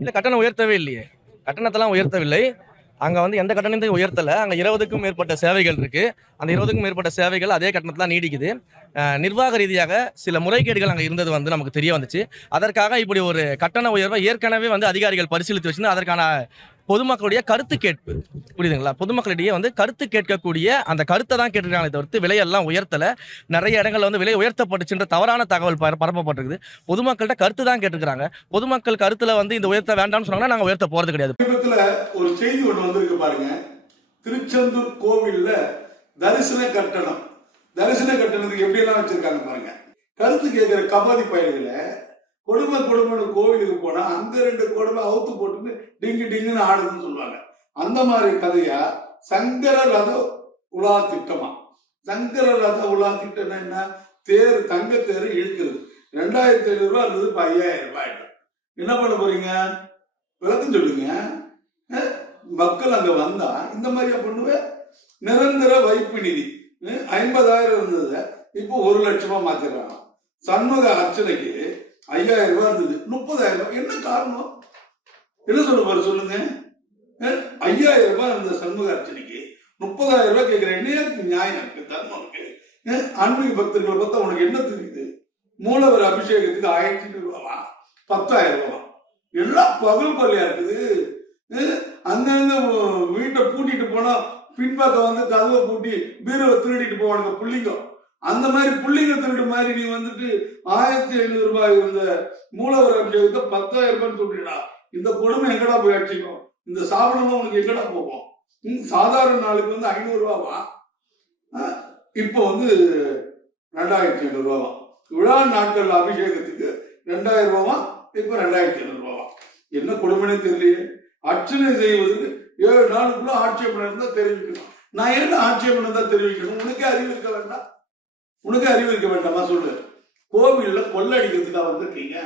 இல்ல கட்டணம் உயர்த்தவே இல்லையே. கட்டணத்தெல்லாம் உயர்த்தவில்லை. அங்க வந்து எந்த கட்டணத்தையும் உயர்த்தல. அங்க 20க்கும் மேற்பட்ட சேவைகள் இருக்கு. அந்த 20க்கும் மேற்பட்ட சேவைகள் அதே கட்டணத்துல நீடிக்குது. நிர்வாக ரீதியாக சில முறைகேடுகள் அங்க இருந்தது வந்து நமக்கு தெரிய வந்துச்சு. அதற்காக இப்படி ஒரு கட்டண உயர்வை ஏற்கனவே வந்து அதிகாரிகள் பரிசீலித்து வச்சிருந்து அதற்கான பொதுமக்களுடைய கருத்து கேட்பு, புரியுதுங்களா? பொதுமக்களிடையே வந்து கருத்து கேட்கக்கூடிய அந்த கருத்தை தான் கேட்டிருக்காங்களே தவிர்த்து விலையெல்லாம் உயர்த்தல. நிறைய இடங்கள்ல வந்து விலை உயர்த்தப்பட்டுச்சுன்ற தவறான தகவல் பரப்பப்பட்டிருக்குது. பொதுமக்கள்கிட்ட கருத்து தான் கேட்டிருக்காங்க. பொதுமக்கள் கருத்துல வந்து இந்த உயர்த்த வேண்டாம்னு சொன்னாங்கன்னா நாங்க உயர்த்த போறது கிடையாது. ஒரு செய்தி ஒன்று வந்திருக்கு பாருங்க. திருச்செந்தூர் கோவில்ல தரிசன கட்டணத்துக்கு எப்படி எல்லாம் வச்சிருக்காங்க பாருங்க. கருத்து கேட்கிற கபாதி பயல்களை கொடுமை கோவிலுக்கு போனா அங்க 2 கொடுமை அவுத்து போட்டு டிங்குன்னு ஆடுதுன்னு சொல்லுவாங்க. அந்த மாதிரி கதையா சங்கர ரத உலா திட்டமா? சங்கர ரத உலா திட்டம் என்ன? தங்க தேர் இழுக்கிறது. 2500 ரூபாய் இருந்தது, இப்ப 5000 ரூபாய். என்ன பண்ண போறீங்க? விளக்கம் சொல்லுங்க. மக்கள் அங்க வந்தா இந்த மாதிரியா பண்ணுவேன்? நிரந்தர வைப்பு நிதி 50,000 இருந்தது, இப்போ 1 லட்சமா மாத்திடுறாங்க. சண்முக அர்ச்சனைக்கு 5000 ரூபாய் இருந்தது, 30,000 ரூபாய். என்ன காரணம்? என்ன சொல்ல சொல்லுங்க. 5000 ரூபாய் இருந்த சண்முக அர்ச்சனைக்கு 30,000 ரூபாய் கேட்கிறேன். என்ன நியாயம் இருக்கு? தர்மம் இருக்கு? ஆன்மீக பக்தர்களை பார்த்தா உனக்கு என்ன தெரியுது? மூலவர் அபிஷேகத்துக்கு 1500 ரூபாவா, 10,000 ரூபாவா? எல்லாம் பகல் கொள்ளையா இருக்குது. அங்கங்க வீட்டை பூட்டிட்டு போனா பின்பக்கம் வந்து கதவை பூட்டி பீரோவை திருடிட்டு போவானுங்க புள்ளிங்க. அந்த மாதிரி புள்ளிங்க திருடு மாதிரி நீ வந்துட்டு 1500 ரூபாய் இருந்த மூலவர் அபிஷேகத்தை 10,000 ரூபாய்ன்னு சொல்லிடா. இந்த கொடுமை எங்கடா போய் அடிச்சுக்கும்? இந்த சாபனமா உனக்கு எங்கடா போகும்? சாதாரண நாளுக்கு வந்து 500 ரூபாவா, இப்போ வந்து 2500 ரூபாவா? விழா நாட்கள் அபிஷேகத்துக்கு 2000 ரூபாவா, இப்ப 2500 ரூபாவா? என்ன கொடுமைனே தெரியலையே. அர்ச்சனை செய்வதற்கு 7 நாளுக்குள்ள ஆட்சேபனை இருந்தா தெரிவிக்கணும். நான் என்ன ஆட்சேபனை இருந்தா தெரிவிக்கணும்? உனக்கே அறிவு இருக்க வேண்டாம்? உனக்கே அறிவு இருக்க வேண்டாமா? சொல்லு. கோவில்ல கொள்ளடிக்கிறதுக்காக வந்திருக்கீங்க.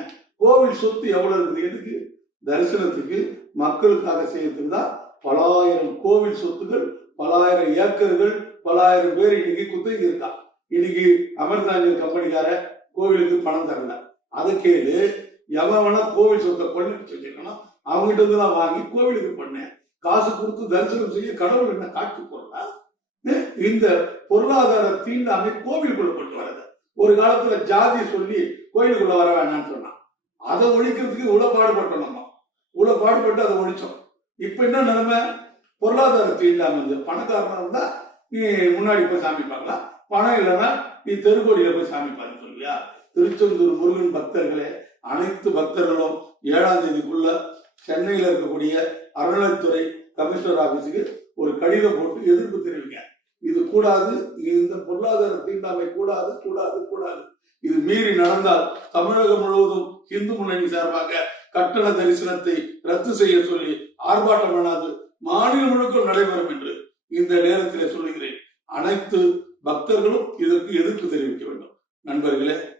கோவில் சொத்து எவ்வளவு இருக்குது? எதுக்கு? தரிசனத்துக்கு மக்களுக்காக செய்யறதுக்கு தான். பலாயிரம் கோவில் சொத்துகள், பலாயிரம் ஏக்கர்கள், பலாயிரம் பேர் இன்னைக்கு குத்தகை இருக்கா. இன்னைக்கு அமிர்தாஞ்சல் கம்பெனிக்கார கோவிலுக்கு பணம் தரல. அதை கேளு. எவனா கோவில் சொத்தை கொள்ளடிச்சு வச்சிருக்கணும், அவங்ககிட்ட இருந்து நான் வாங்கி கோவிலுக்கு பண்ணேன். காசு கொடுத்து தரிசனம் செய்ய கடவுள் என்ன காட்சி போடுறா? இந்த பொருளாதார தீண்டாமை கோவிலுக்குள்ள கொண்டு வரது. ஒரு காலத்துல ஜாதி சொல்லி கோயிலுக்குள்ள வர வேண்டாம்னு சொன்னான். அதை ஒழிக்கிறதுக்கு இவ்வளவு பாடுபட்டோம். நம்ம இவ்வளவு பாடுபட்டு அதை ஒழிச்சோம். இப்ப என்ன நிலைமை? பொருளாதார தீண்டாமை. பணக்காரனா இருந்தா நீ முன்னாடி போய் சாமி பார்க்கலாம், பணம் இல்லைன்னா நீ தெருக்கோடியில போய் சாமி பார்க்க சொல்லியா? திருச்செந்தூர் முருகன் பக்தர்களே, அனைத்து பக்தர்களும் 7ஆம் தேதிக்குள்ள சென்னையில் இருக்கக்கூடிய அறநிலைத்துறை கமிஷனர் ஆபீஸுக்கு ஒரு கடிதம் போட்டு எதிர்ப்பு தெரிவிங்க. இது கூடாது. இந்த பொருளாதார தீண்டாமை கூடாது கூடாது கூடாது. இது மீறி நடந்தால் தமிழகம் முழுவதும் இந்து முன்னணி சார்பாக கட்டண தரிசனத்தை ரத்து செய்ய சொல்லி ஆர்ப்பாட்டம் பண்ணாது மாநிலம் முழுக்க நடைபெறும் என்று இந்த நேரத்தில் சொல்லுகிறேன். அனைத்து பக்தர்களும் இதற்கு எதிர்ப்பு தெரிவிக்க வேண்டும். நண்பர்களே,